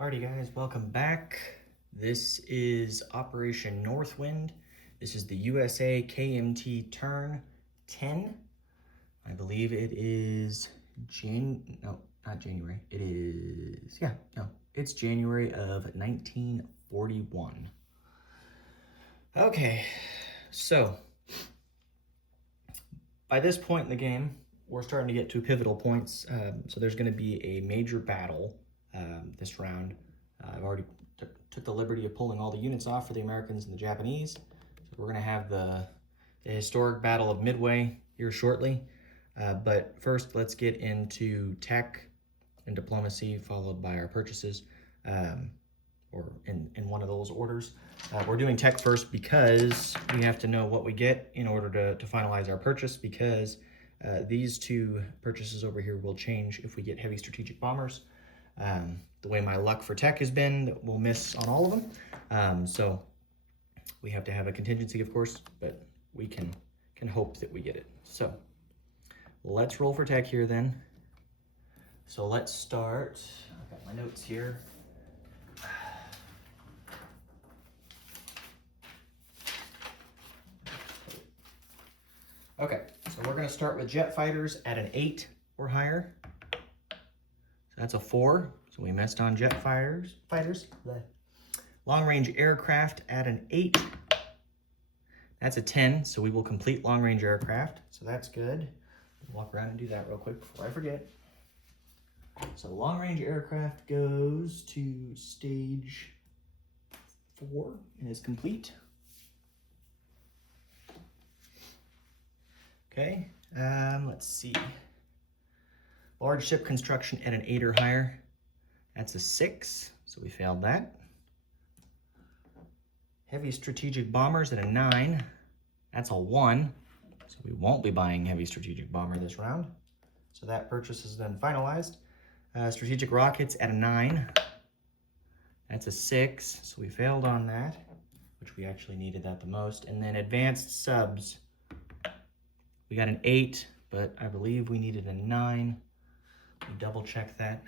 Alrighty guys, welcome back. This is Operation Northwind. This is the USA KMT turn 10. I believe it is not January. It's January of 1941. Okay, so by this point in the game, we're starting to get to pivotal points. So there's going to be a major battle this round. I've already took the liberty of pulling all the units off for the Americans and the Japanese. So we're going to have the historic Battle of Midway here shortly. But first, let's get into tech and diplomacy, followed by our purchases, or in one of those orders. We're doing tech first because we have to know what we get in order to finalize our purchase, because these two purchases over here will change if we get heavy strategic bombers. The way my luck for tech has been, we'll miss on all of them. So we have to have a contingency, of course, but we can hope that we get it. So let's roll for tech here then. So let's start. I've got my notes here. Okay, so we're going to start with jet fighters at an 8 or higher. So that's a 4. So we missed on jet fighters. Long-range aircraft at an 8. That's a 10, so we will complete long-range aircraft. So that's good. Walk around and do that real quick before I forget. So long-range aircraft goes to stage 4 and is complete. Okay, let's see. Large ship construction at an 8 or higher. That's a 6, so we failed that. Heavy strategic bombers at a 9. That's a 1, so we won't be buying heavy strategic bomber this round. So that purchase is then finalized. Strategic rockets at a 9. That's a 6, so we failed on that, which we actually needed that the most. And then advanced subs. We got an 8, but I believe we needed a 9. We double check that.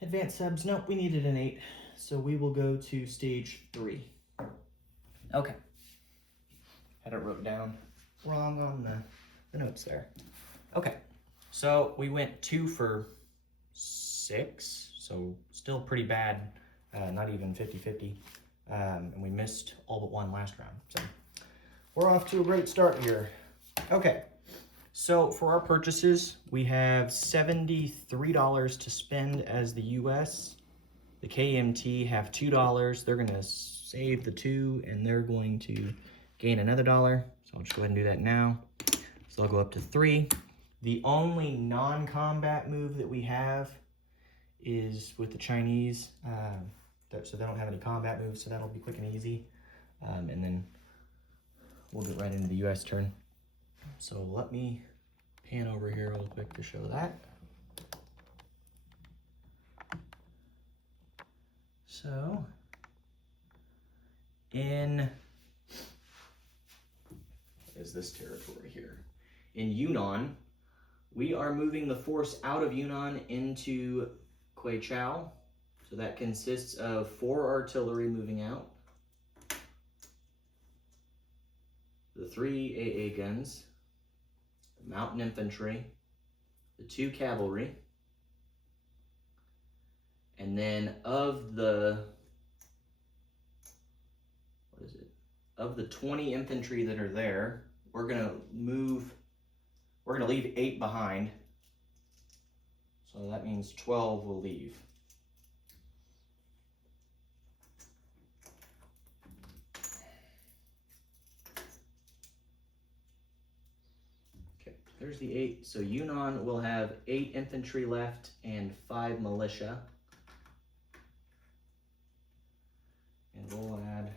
Advanced subs, nope, we needed an 8. So we will go to stage 3. Okay. Had it wrote down wrong on the notes there. Okay, so we went 2 for 6, so still pretty bad, not even 50-50. And we missed all but 1 last round. So we're off to a great start here. Okay, so for our purchases, we have $73 to spend as the US. The KMT have $2. They're gonna save the 2 and they're going to gain another $1. So I'll just go ahead and do that now. So I'll go up to 3. The only non-combat move that we have is with the Chinese. So they don't have any combat moves, so that'll be quick and easy. And then we'll get right into the US turn. So let me pan over here real quick to show that. So what is this territory here? In Yunnan, we are moving the force out of Yunnan into Queichao. So that consists of 4 artillery moving out, the 3 AA guns, the mountain infantry, the 2 cavalry, and then of the 20 infantry that are there, we're gonna leave 8 behind. So that means 12 will leave. There's the 8. So Yunnan will have 8 infantry left and 5 militia. And we'll add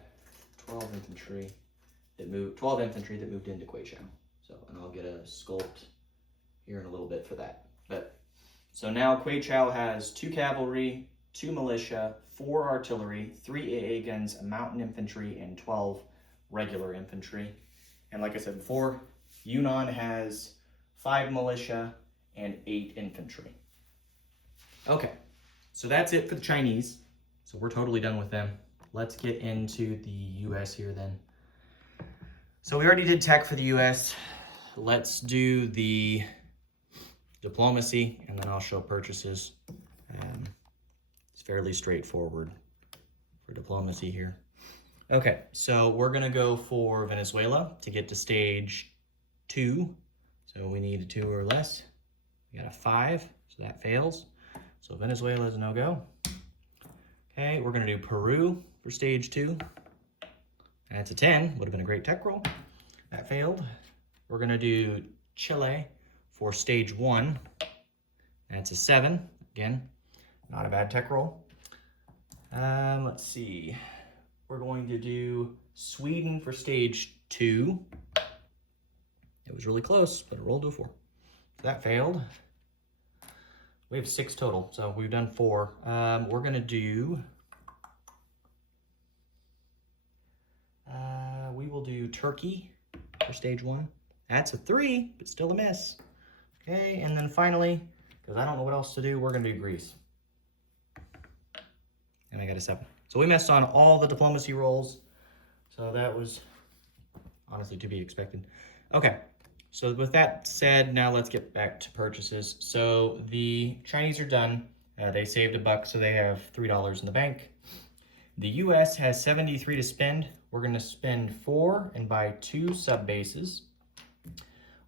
12 infantry that moved into Queichao. So, and I'll get a sculpt here in a little bit for that. But so now Queichao has 2 cavalry, 2 militia, 4 artillery, 3 AA guns, a mountain infantry, and 12 regular infantry. And like I said before, Yunnan has 5 militia and 8 infantry. Okay, so that's it for the Chinese. So we're totally done with them. Let's get into the US here then. So we already did tech for the US. Let's do the diplomacy, and then I'll show purchases. It's fairly straightforward for diplomacy here. Okay, so we're gonna go for Venezuela to get to stage 2. So we need a 2 or less. We got a 5, so that fails. So Venezuela is a no-go. Okay, we're gonna do Peru for stage 2. That's a 10, would have been a great tech roll. That failed. We're gonna do Chile for stage 1. That's a 7, again, not a bad tech roll. Let's see. We're going to do Sweden for stage 2. It was really close, but it rolled to a 4. So that failed. We have 6 total, so we've done 4. We're gonna do, we will do Turkey for stage 1. That's a 3, but still a miss. Okay, and then finally, because I don't know what else to do, we're gonna do Greece. And I got a 7. So we missed on all the diplomacy rolls. So that was honestly to be expected. Okay, so with that said, now let's get back to purchases. So the Chinese are done. They saved $1, so they have $3 in the bank. The US has 73 to spend. We're gonna spend 4 and buy 2 sub bases.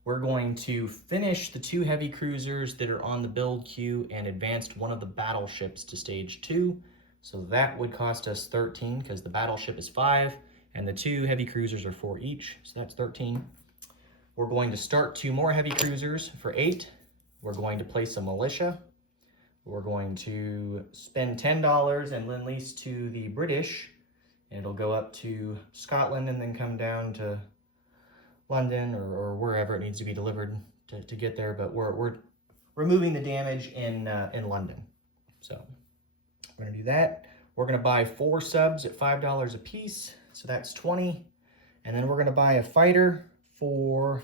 We're going to finish the 2 heavy cruisers that are on the build queue and advanced one of the battleships to stage 2. So that would cost us 13 because the battleship is 5 and the 2 heavy cruisers are 4 each. So that's 13. We're going to start 2 more heavy cruisers for 8. We're going to place a militia. We're going to spend $10 and lend lease to the British. And it'll go up to Scotland and then come down to London or wherever it needs to be delivered to get there. But we're removing the damage in London. So we're gonna do that. We're gonna buy 4 subs at $5 a piece, so that's 20. And then we're gonna buy a fighter for,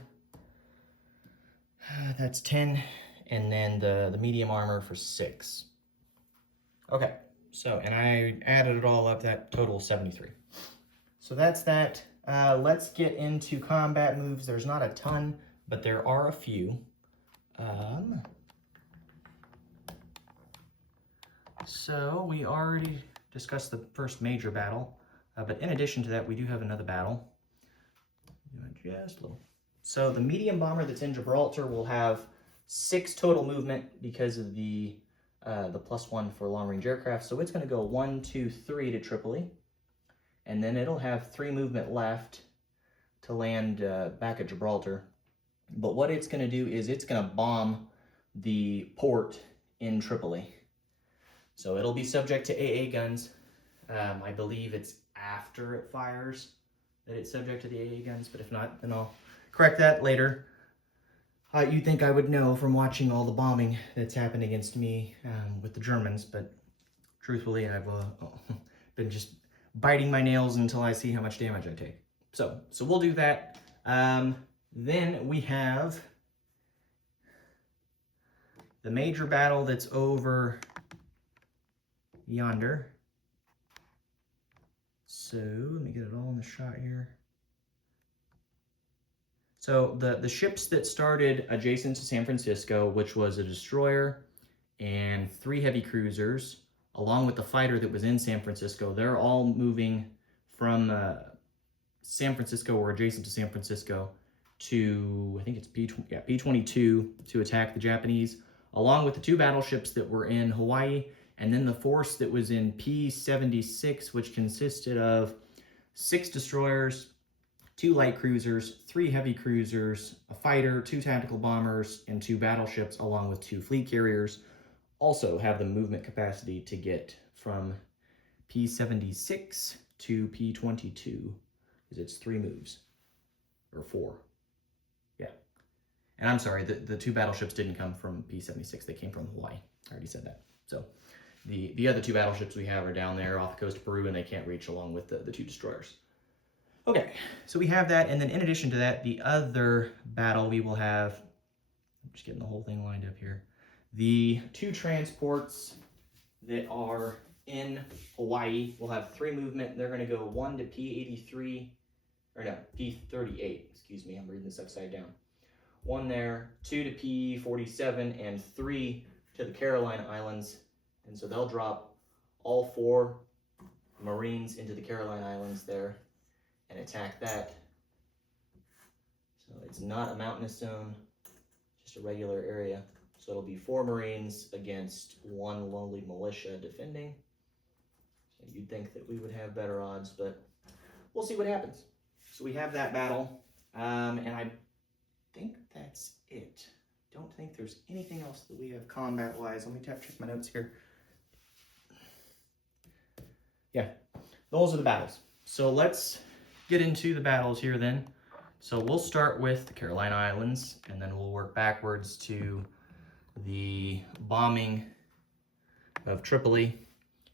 that's 10, and then the medium armor for 6. Okay, so, and I added it all up, that total 73. So that's that. Let's get into combat moves. There's not a ton, but there are a few. So we already discussed the first major battle, but in addition to that, we do have another battle. Just a little. So the medium bomber that's in Gibraltar will have 6 total movement because of the +1 for long-range aircraft. So it's going to go 1, 2, 3 to Tripoli, and then it'll have 3 movement left to land back at Gibraltar. But what it's going to do is it's going to bomb the port in Tripoli. So it'll be subject to AA guns. I believe it's after it fires that it's subject to the AA guns, but if not, then I'll correct that later. You'd think I would know from watching all the bombing that's happened against me with the Germans, but truthfully, I've been just biting my nails until I see how much damage I take. So we'll do that. Then we have the major battle that's over yonder. So let me get it all in the shot here. So the ships that started adjacent to San Francisco, which was a destroyer and 3 heavy cruisers, along with the fighter that was in San Francisco, they're all moving from San Francisco or adjacent to San Francisco to, I think it's P-22 to attack the Japanese, along with the 2 battleships that were in Hawaii, and then the force that was in P-76, which consisted of 6 destroyers, 2 light cruisers, 3 heavy cruisers, a fighter, 2 tactical bombers, and 2 battleships, along with 2 fleet carriers, also have the movement capacity to get from P-76 to P-22, because it's 3 moves, or 4. Yeah. And I'm sorry, the 2 battleships didn't come from P-76, they came from Hawaii. I already said that. So the other 2 battleships we have are down there off the coast of Peru, and they can't reach along with the 2 destroyers. Okay, so we have that, and then in addition to that, the other battle we will have, I'm just getting the whole thing lined up here. The 2 transports that are in Hawaii will have 3 movement. They're going to go 1 to P83, or no, P38, excuse me, I'm reading this upside down. 1 there, 2 to P47, and 3 to the Carolina Islands. And so they'll drop all 4 Marines into the Carolina Islands there and attack that. So it's not a mountainous zone, just a regular area. So it'll be 4 Marines against 1 lowly militia defending. So you'd think that we would have better odds, but we'll see what happens. So we have that battle, and I think that's it. Don't think there's anything else that we have combat-wise. Let me check my notes here. Yeah, those are the battles. So let's get into the battles here then. So we'll start with the Carolina Islands, and then we'll work backwards to the bombing of Tripoli,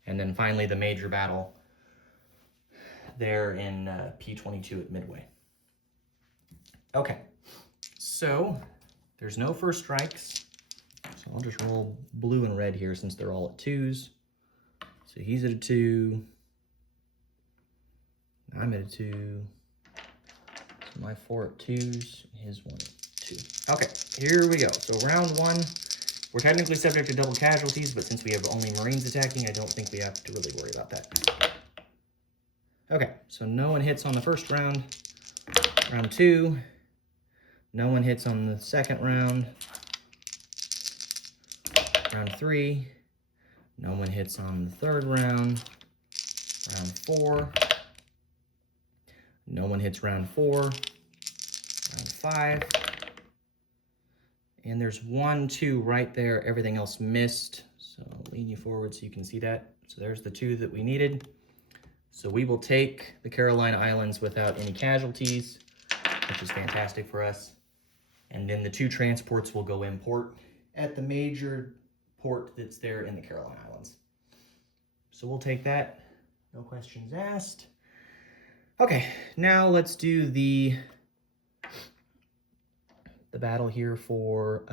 and then finally the major battle there in P22 at Midway. Okay, so there's no first strikes, so I'll just roll blue and red here since they're all at 2s. So he's at a 2, I'm at a 2, so my 4 at 2s, his 1 at 2. Okay, here we go. So round 1, we're technically subject to double casualties, but since we have only Marines attacking, I don't think we have to really worry about that. Okay, so no one hits on the first round. Round 2, no one hits on the second round. Round 3, no one hits on the third round. Round 4, no one hits round 4. Round 5, and there's 1, 2 right there. Everything else missed. So I'll lean you forward so you can see that. So there's the 2 that we needed. So we will take the Carolina Islands without any casualties, which is fantastic for us. And then the 2 transports will go in port at the major port that's there in the Carolina Islands. So we'll take that. No questions asked. Okay, now let's do the battle here for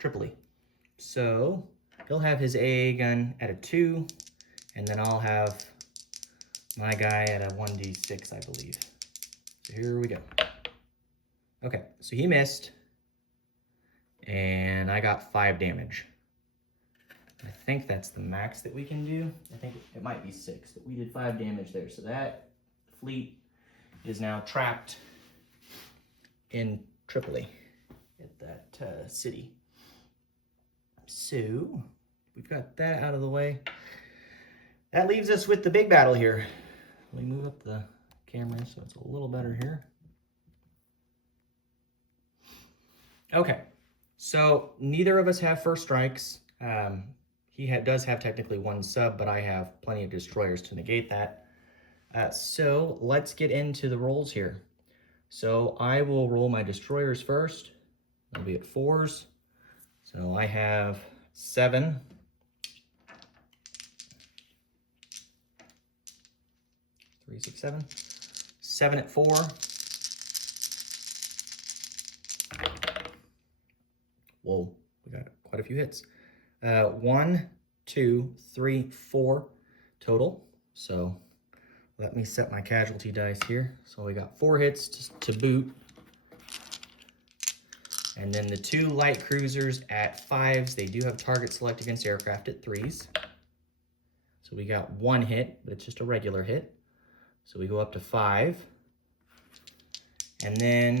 Tripoli. So he'll have his AA gun at a 2, and then I'll have my guy at a 1d6, I believe. So here we go. Okay, so he missed, and I got 5 damage. I think that's the max that we can do. I think it might be 6, but we did 5 damage there. So that fleet is now trapped in Tripoli at that city. So we've got that out of the way. That leaves us with the big battle here. Let me move up the camera so it's a little better here. Okay, so neither of us have first strikes. He does have technically 1 sub, but I have plenty of destroyers to negate that. So let's get into the rolls here. So I will roll my destroyers first. I'll be at 4s. So I have 7. 3, 6, 7. 7 at 4. Whoa, we got quite a few hits. 1, 2, 3, 4 total. So let me set my casualty dice here. So we got 4 hits to boot. And then the 2 light cruisers at 5s. They do have target select against aircraft at 3s. So we got 1 hit, but it's just a regular hit. So we go up to 5. And then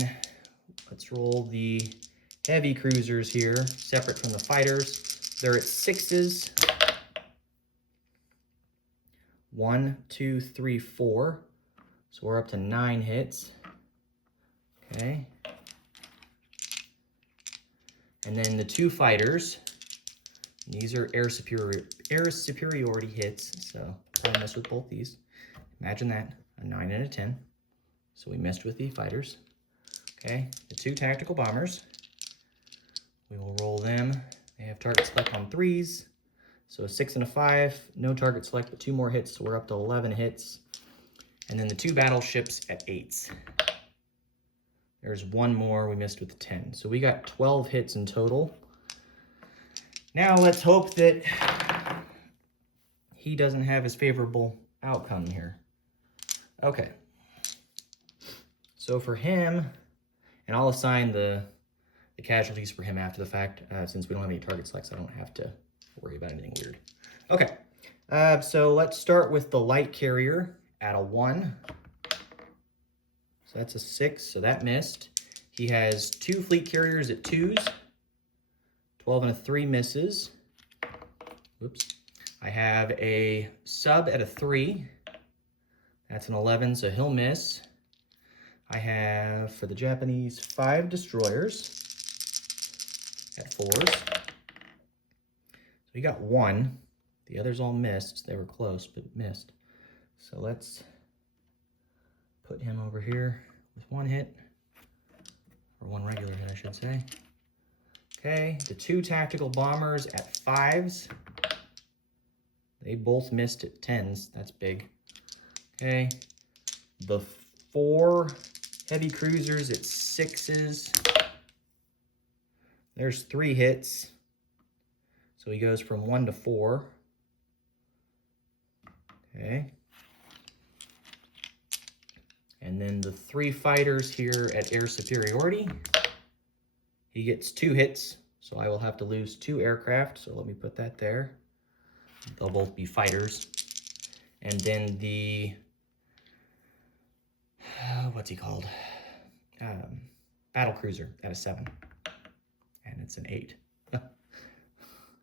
let's roll the heavy cruisers here, separate from the fighters. They're at 6s. 1, 2, 3, 4. So we're up to 9 hits. Okay. And then the 2 fighters. These are air superiority hits. So I'll mess with both these. Imagine that, a 9 and a 10. So we messed with the fighters. Okay, the 2 tactical bombers. We will roll them. They have target select on 3s. So a 6 and a 5, no target select, but 2 more hits, so we're up to 11 hits. And then the 2 battleships at 8s. There's 1 more we missed with the 10. So we got 12 hits in total. Now let's hope that he doesn't have his favorable outcome here. Okay. So for him, and I'll assign the casualties for him after the fact, since we don't have any target selects, I don't have to worry about anything weird. Okay, so let's start with the light carrier at a 1. So that's a 6, so that missed. He has 2 fleet carriers at 2s. 12 and a 3 misses. Whoops. I have a sub at a 3. That's an 11, so he'll miss. I have, for the Japanese, 5 destroyers at 4s. So we got 1. The others all missed. They were close, but missed. So let's put him over here with 1 hit. Or 1 regular hit, I should say. Okay, the 2 tactical bombers at 5s. They both missed at 10s. That's big. Okay, the 4 heavy cruisers at 6s. There's 3 hits. So he goes from 1 to 4. Okay. And then the 3 fighters here at air superiority. He gets 2 hits, so I will have to lose 2 aircraft. So let me put that there. They'll both be fighters. And then the, what's he called? Battle cruiser at a 7. And it's an 8.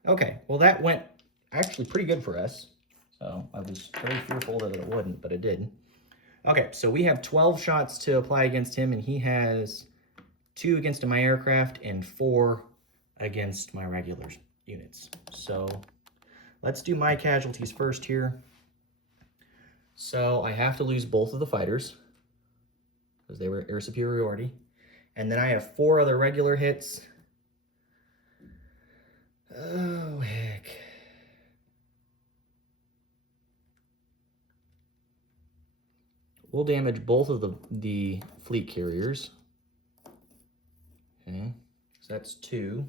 Okay, well that went actually pretty good for us. So I was very fearful that it wouldn't, but it did. Okay, so we have 12 shots to apply against him, and he has 2 against my aircraft and 4 against my regular units. So let's do my casualties first here. So I have to lose both of the fighters because they were air superiority. And then I have 4 other regular hits. Oh, heck. We'll damage both of the fleet carriers. Okay, so that's 2.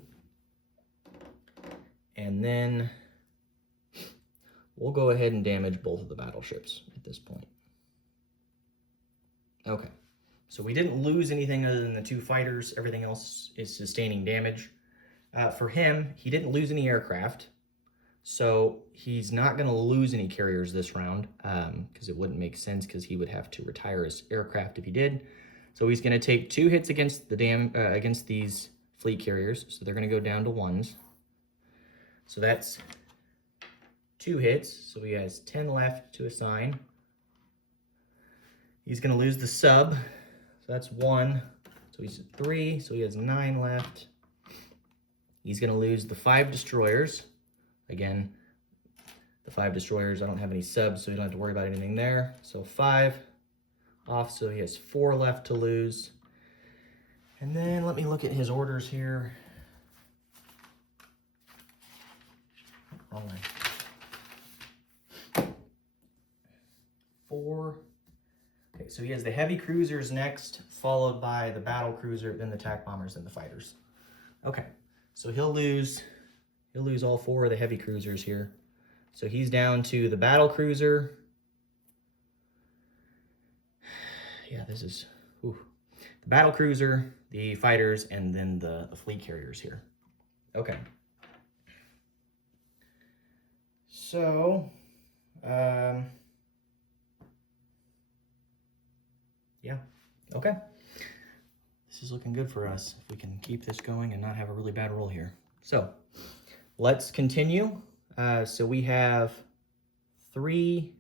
And then we'll go ahead and damage both of the battleships at this point. Okay, so we didn't lose anything other than the 2 fighters. Everything else is sustaining damage. For him, he didn't lose any aircraft. So he's not going to lose any carriers this round because it wouldn't make sense because he would have to retire his aircraft if he did. So he's going to take 2 hits against against these fleet carriers. So they're going to go down to 1s. So that's 2 hits. So he has 10 left to assign. He's going to lose the sub. So that's 1. So he's at 3. So he has 9 left. He's going to lose the 5 destroyers. Again, the 5 destroyers, I don't have any subs, so you don't have to worry about anything there. So 5 off, so he has 4 left to lose. And then let me look at his orders here. Wrong way. 4. Okay, so he has the heavy cruisers next, followed by the battle cruiser, then the attack bombers, then the fighters. Okay, so he'll lose all 4 of the heavy cruisers here. So he's down to the battle cruiser. Yeah, this is the battle cruiser, the fighters, and then the fleet carriers here. Okay. So, yeah, okay. This is looking good for us if we can keep this going and not have a really bad roll here. So, let's continue. So we have 3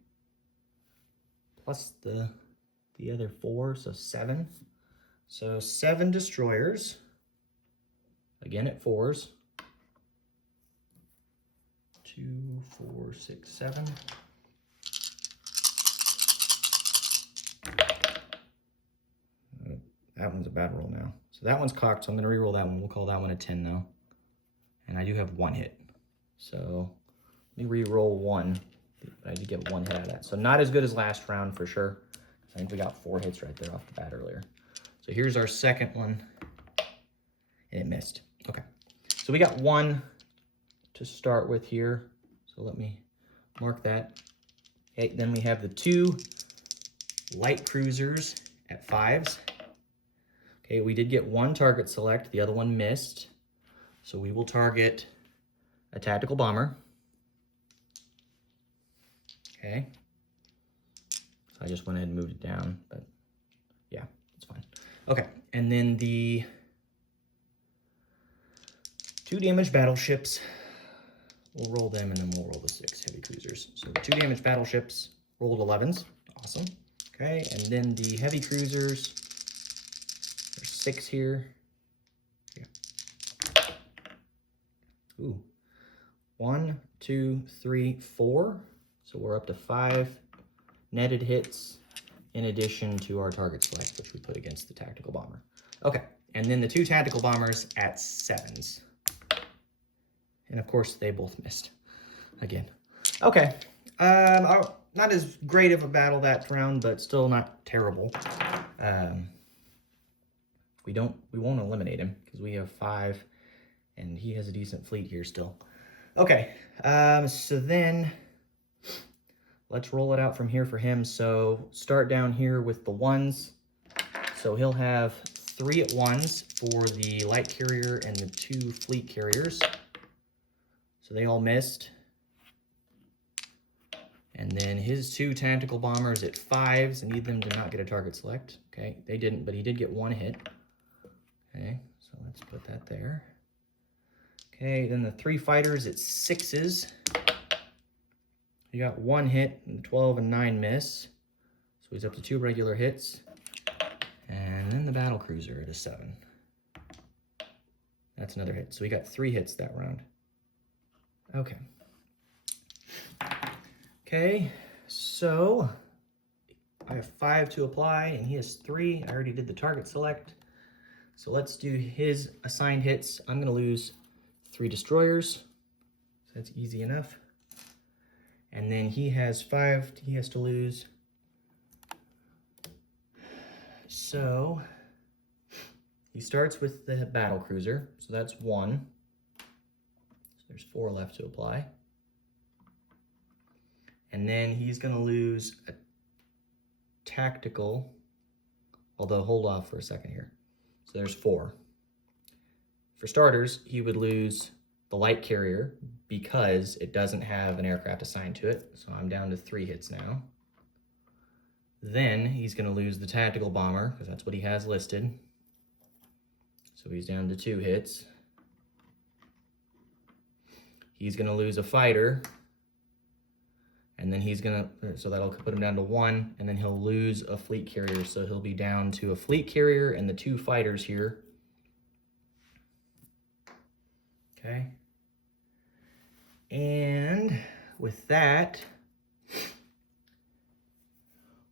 plus the other 4, so 7. So 7 destroyers, again at 4s. 2, 4, 6, 7. That one's a bad roll now. So that one's cocked, so I'm going to re-roll that one. We'll call that one a 10 now. And I do have 1 hit. So let me re-roll 1. I did get 1 hit out of that. So not as good as last round for sure. I think we got 4 hits right there off the bat earlier. So here's our second one. And it missed. Okay. So we got 1, to start with here. So let me mark that. Okay, then we have the 2 light cruisers at 5s. Okay, we did get 1 target select, the other one missed. So we will target a tactical bomber. Okay. So I just went ahead and moved it down, but yeah, it's fine. Okay, and then the 2 damaged battleships, we'll roll them and then we'll roll the 6 heavy cruisers. So the 2 damaged battleships rolled 11s, awesome. Okay, and then the heavy cruisers, there's 6 here. Yeah. Ooh, 1, 2, 3, 4. So we're up to 5 netted hits in addition to our target select, which we put against the tactical bomber. Okay, and then the 2 tactical bombers at 7s. And of course, they both missed again. Okay, not as great of a battle that round, but still not terrible. We won't eliminate him because we have 5, and he has a decent fleet here still. Okay, so then let's roll it out from here for him. So start down here with the 1s. So he'll have 3 at 1s for the light carrier and the 2 fleet carriers. So they all missed. And then his 2 tactical bombers at 5s. I need them to not get a target select. Okay, they didn't, but he did get 1 hit. Okay, so let's put that there. Okay, then the 3 fighters at 6s. You got 1 hit, and 12 and 9 miss. So he's up to 2 regular hits. And then the battle cruiser at a 7. That's another hit. So we got 3 hits that round. Okay. Okay, so I have 5 to apply, and he has 3. I already did the target select. So let's do his assigned hits. I'm going to lose 3 destroyers. So that's easy enough. And then he has 5 he has to lose. So he starts with the battle cruiser. So that's 1. So there's 4 left to apply. And then he's going to lose a tactical, although hold off for a second here. So there's 4. For starters, he would lose the light carrier because it doesn't have an aircraft assigned to it. So I'm down to 3 hits now. Then he's going to lose the tactical bomber because that's what he has listed. So he's down to 2 hits. He's going to lose a fighter. And then he's going to, so that'll put him down to 1. And then he'll lose a fleet carrier. So he'll be down to a fleet carrier and the 2 fighters here. Okay. And with that,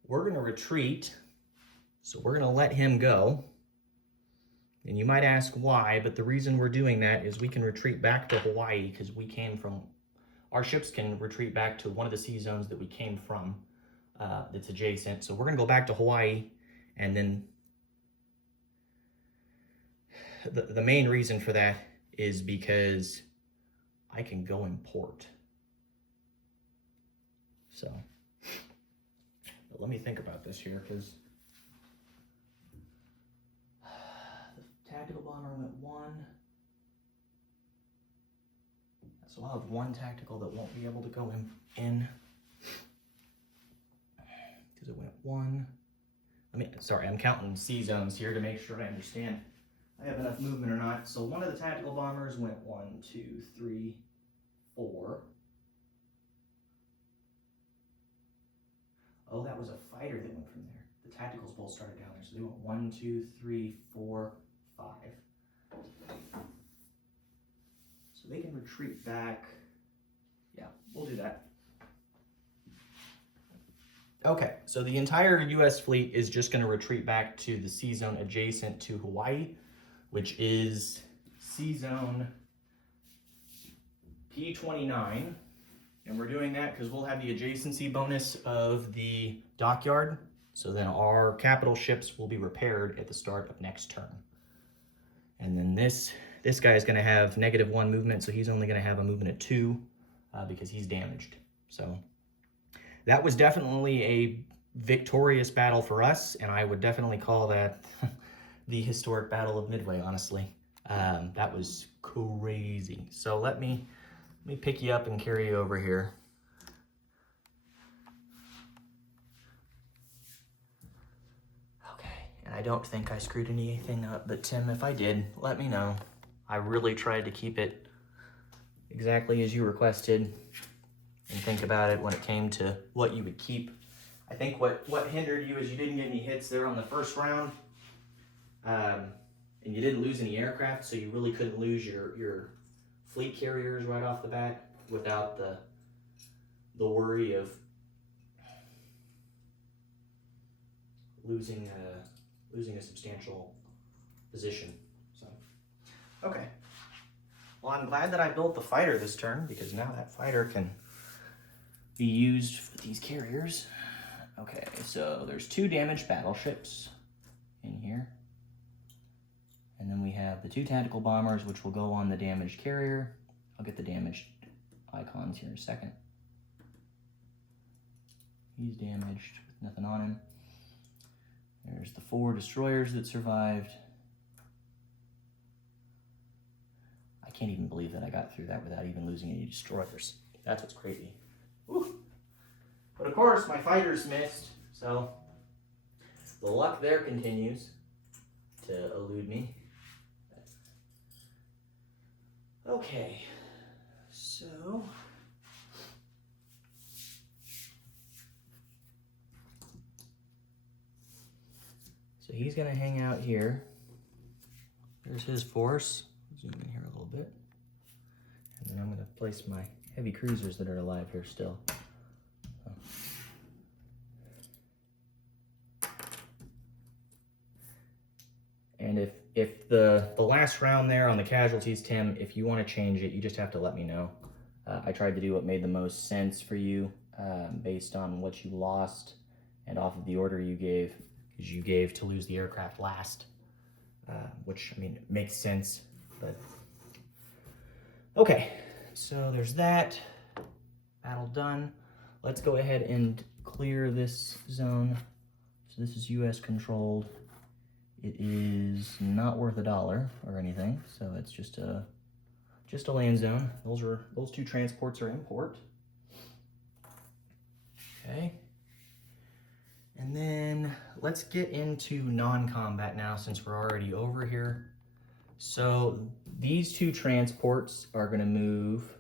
we're going to retreat. So we're going to let him go. And you might ask why, but the reason we're doing that is we can retreat back to Hawaii because we came from, our ships can retreat back to one of the sea zones that we came from that's adjacent. So we're going to go back to Hawaii, and then the main reason for that is because I can go in port. So, but let me think about this here, because the tactical bomber went 1. So I'll have 1 tactical that won't be able to go in because it went 1. Sorry, I'm counting sea zones here to make sure I understand I have enough movement or not. So one of the tactical bombers went 1, 2, 3, 4. Oh, that was a fighter that went from there. The tacticals both started down there. So they went 1, 2, 3, 4, 5. So they can retreat back. Yeah, we'll do that. Okay, so the entire US fleet is just going to retreat back to the sea zone adjacent to Hawaii, which is sea zone P29. And we're doing that because we'll have the adjacency bonus of the dockyard. So then our capital ships will be repaired at the start of next turn. And then this This guy is going to have -1 movement, so he's only going to have a movement of 2 because he's damaged. So that was definitely a victorious battle for us, and I would definitely call that the historic Battle of Midway, honestly. That was crazy. So let me pick you up and carry you over here. Okay, and I don't think I screwed anything up, but Tim, if I did, let me know. I really tried to keep it exactly as you requested and think about it when it came to what you would keep. I think what hindered you is you didn't get any hits there on the first round, and you didn't lose any aircraft, so you really couldn't lose your fleet carriers right off the bat without the worry of losing a substantial position. So, okay. Well, I'm glad that I built the fighter this turn, because now that fighter can be used for these carriers. Okay, so there's 2 damaged battleships in here. And then we have the 2 tactical bombers, which will go on the damaged carrier. I'll get the damaged icons here in a second. He's damaged with nothing on him. There's the 4 destroyers that survived. I can't even believe that I got through that without even losing any destroyers. That's what's crazy. Whew. But of course, my fighters missed, so the luck there continues to elude me. Okay, so he's gonna hang out here. There's his force. Zoom in here a little bit. And then I'm gonna place my heavy cruisers that are alive here still. And if the last round there on the casualties, Tim, if you want to change it, you just have to let me know. I tried to do what made the most sense for you based on what you lost and off of the order you gave, because you gave to lose the aircraft last, which, I mean, makes sense, but... Okay, so there's that. Battle done. Let's go ahead and clear this zone. So this is US controlled. It is not worth $1 or anything, so it's just a land zone. Those 2 transports are import. Okay. And then let's get into non-combat now, since we're already over here. So these 2 transports are going to move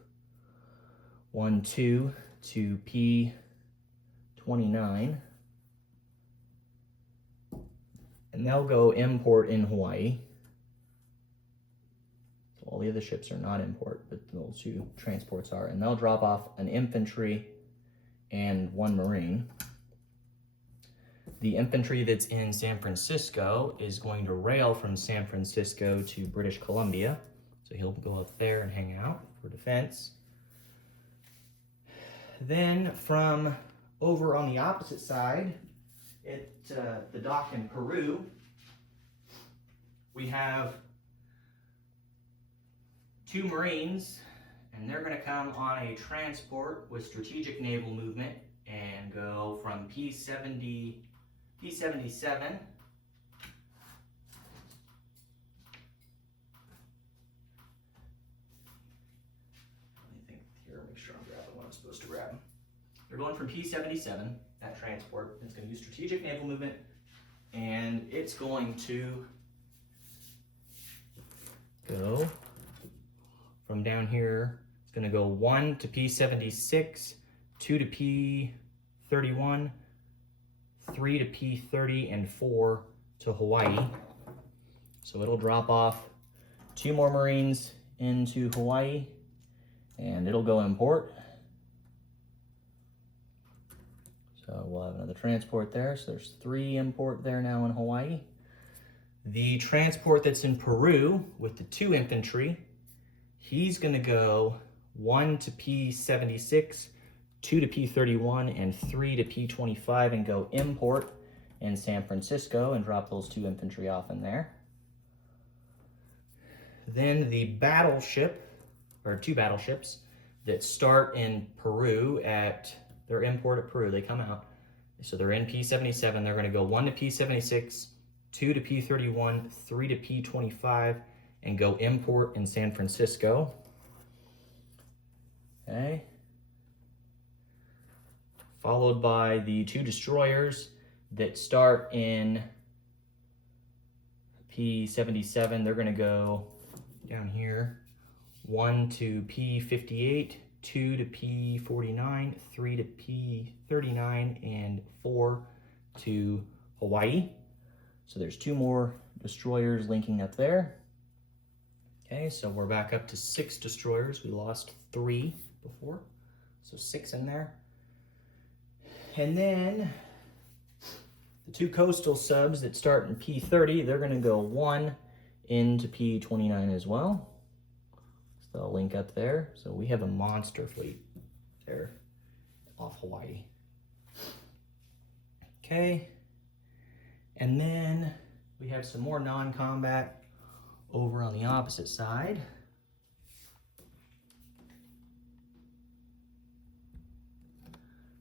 1, 2 to P29. And they'll go import in Hawaii. So all the other ships are not import, but those 2 transports are. And they'll drop off an infantry and 1 marine. The infantry that's in San Francisco is going to rail from San Francisco to British Columbia. So he'll go up there and hang out for defense. Then from over on the opposite side, at the dock in Peru, we have 2 Marines, and they're going to come on a transport with strategic naval movement and go from P77. Let me think here, make sure I'm grabbing what I'm supposed to grab. They're going from P77, that transport. It's going to use strategic naval movement, and it's going to go from down here. It's going to go 1 to P76, 2 to P31, 3 to P30, and 4 to Hawaii. So it'll drop off 2 more Marines into Hawaii, and it'll go import. So we'll have another transport there. So there's 3 import there now in Hawaii. The transport that's in Peru with the 2 infantry, he's going to go 1 to P76, 2 to P31, and 3 to P25 and go import in San Francisco and drop those 2 infantry off in there. Then the battleship, or 2 battleships that start in Peru at their import at Peru, they come out. So they're in P77. They're going to go 1 to P76, 2 to P31, 3 to P25, and go import in San Francisco. Okay. Followed by the 2 destroyers that start in P77. They're going to go down here, 1 to P58, 2 to P49, 3 to P39, and 4 to Hawaii. So there's 2 more destroyers linking up there. Okay, so we're back up to 6 destroyers. We lost 3 before, so 6 in there. And then the 2 coastal subs that start in P30, they're going to go 1 into P29 as well. So they'll link up there. So we have a monster fleet there off Hawaii. Okay. And then we have some more non-combat over on the opposite side.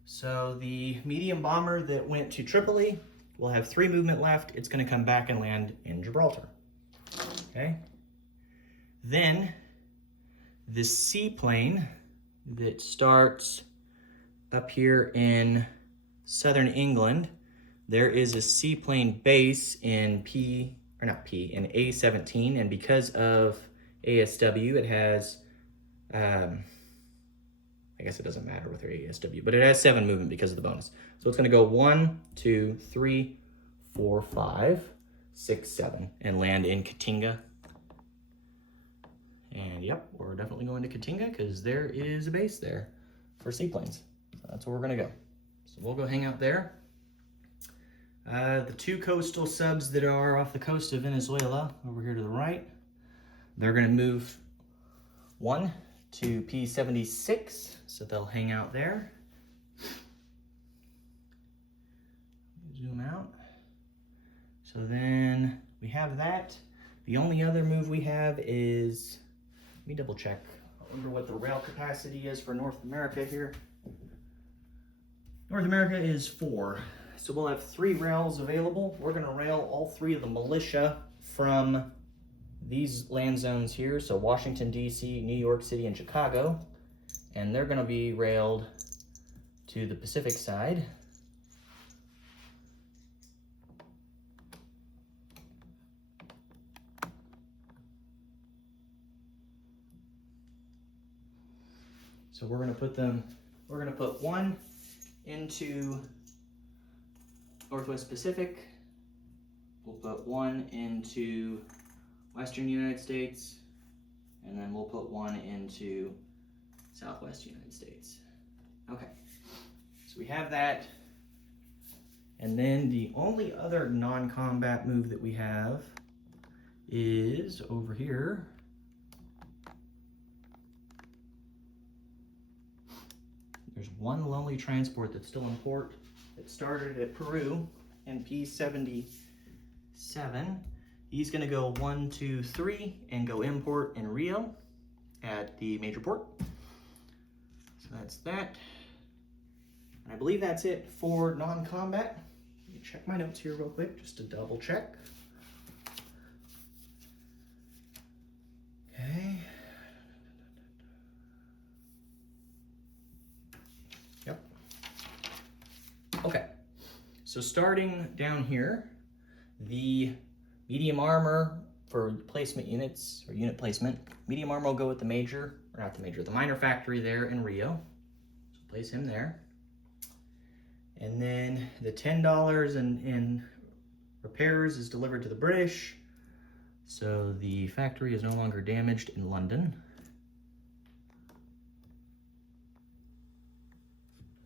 So the medium bomber that went to Tripoli will have 3 movement left. It's going to come back and land in Gibraltar. Okay. Then the seaplane that starts up here in southern England, there is a seaplane base in in A17, and because of ASW, it has, I guess it doesn't matter with their ASW, but it has 7 movement because of the bonus. So it's going to go 1, 2, 3, 4, 5, 6, 7, and land in Katinga. And yep, we're definitely going to Katinga because there is a base there for seaplanes. So that's where we're going to go. So we'll go hang out there. The 2 coastal subs that are off the coast of Venezuela, over here to the right, they're going to move 1 to P76, so they'll hang out there. Zoom out. So then we have that. The only other move we have is, let me double check. I wonder what the rail capacity is for North America here. North America is 4. So we'll have 3 rails available. We're going to rail all 3 of the militia from these land zones here. So Washington, D.C., New York City, and Chicago. And they're going to be railed to the Pacific side. So we're going to put 1 into Northwest Pacific. We'll put 1 into Western United States, and then we'll put 1 into Southwest United States. Okay, so we have that. And then the only other non-combat move that we have is over here. There's 1 lonely transport that's still in port. It started at Peru in P77. He's going to go 1, 2, 3 and go import in Rio at the major port. So that's that. And I believe that's it for non-combat. Let me check my notes here real quick just to double check. Okay. Yep. Okay. So starting down here, the medium armor for placement units, or unit placement, medium armor will go with the major, or not the major, the minor factory there in Rio. So place him there. And then the $10 in repairs is delivered to the British. So the factory is no longer damaged in London.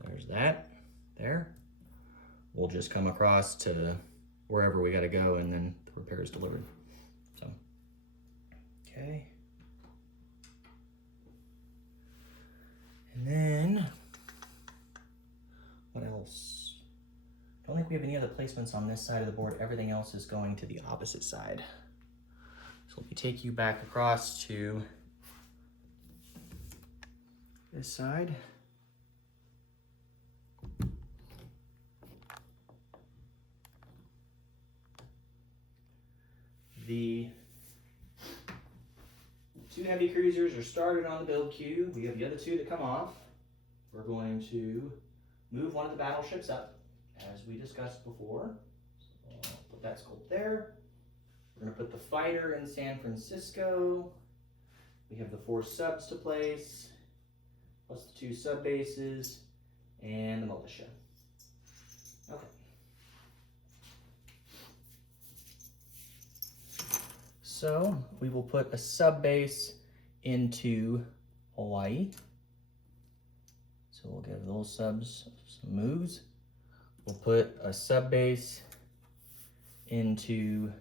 There's that there. We'll just come across to wherever we got to go, and then the repair is delivered. So, okay. And then, what else? Don't think we have any other placements on this side of the board. Everything else is going to the opposite side. So So let me take you back across to this side. The 2 heavy cruisers are started on the build queue. We have the other 2 that come off. We're going to move one of the battleships up, as we discussed before. So I'll put that sculpt there. We're going to put the fighter in San Francisco. We have the 4 subs to place, plus the 2 sub bases, and the militia. Okay. So we will put a sub base into Hawaii. So we'll give those subs some moves. We'll put a sub base into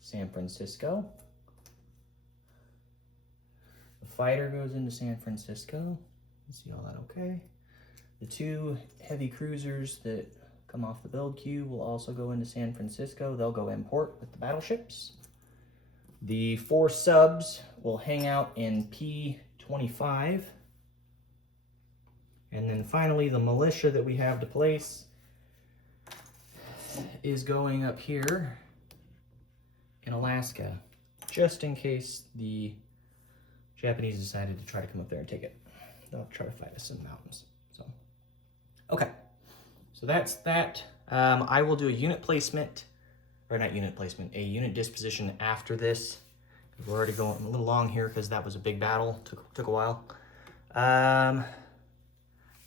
San Francisco. The fighter goes into San Francisco. See all that okay? The 2 heavy cruisers that come off the build queue will also go into San Francisco. They'll go import with the battleships. The 4 subs will hang out in P25. And then finally, the militia that we have to place is going up here in Alaska, just in case the Japanese decided to try to come up there and take it. They'll try to fight us in the mountains. So, okay. So that's that. I will do a unit placement, or not unit placement, a unit disposition after this. We're already going a little long here because that was a big battle. Took a while. I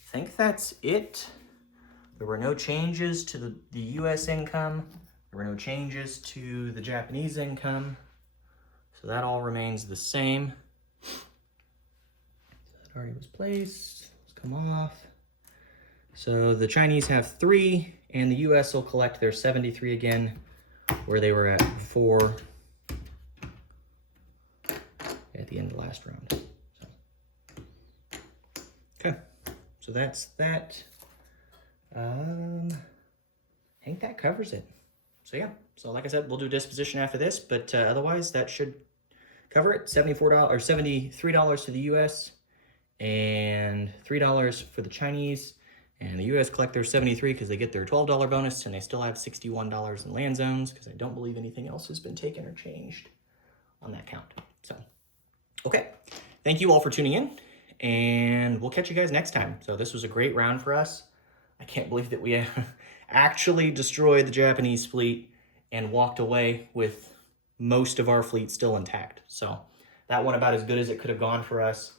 think that's it. There were no changes to the US income. There were no changes to the Japanese income. So that all remains the same. That already was placed. Let's come off. So the Chinese have 3, and the US will collect their 73 again, where they were at before at the end of the last round. So. Okay, so that's that. I think that covers it. So yeah, so like I said, we'll do disposition after this, but otherwise that should cover it. $74 or $73 to the US and $3 for the Chinese. And the US collect their 73 because they get their $12 bonus, and they still have $61 in land zones because I don't believe anything else has been taken or changed on that count. So, okay. Thank you all for tuning in, and we'll catch you guys next time. So this was a great round for us. I can't believe that we actually destroyed the Japanese fleet and walked away with most of our fleet still intact. So that went about as good as it could have gone for us,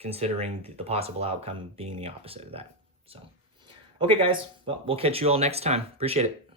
considering the possible outcome being the opposite of that. So, okay guys, well, we'll catch you all next time. Appreciate it.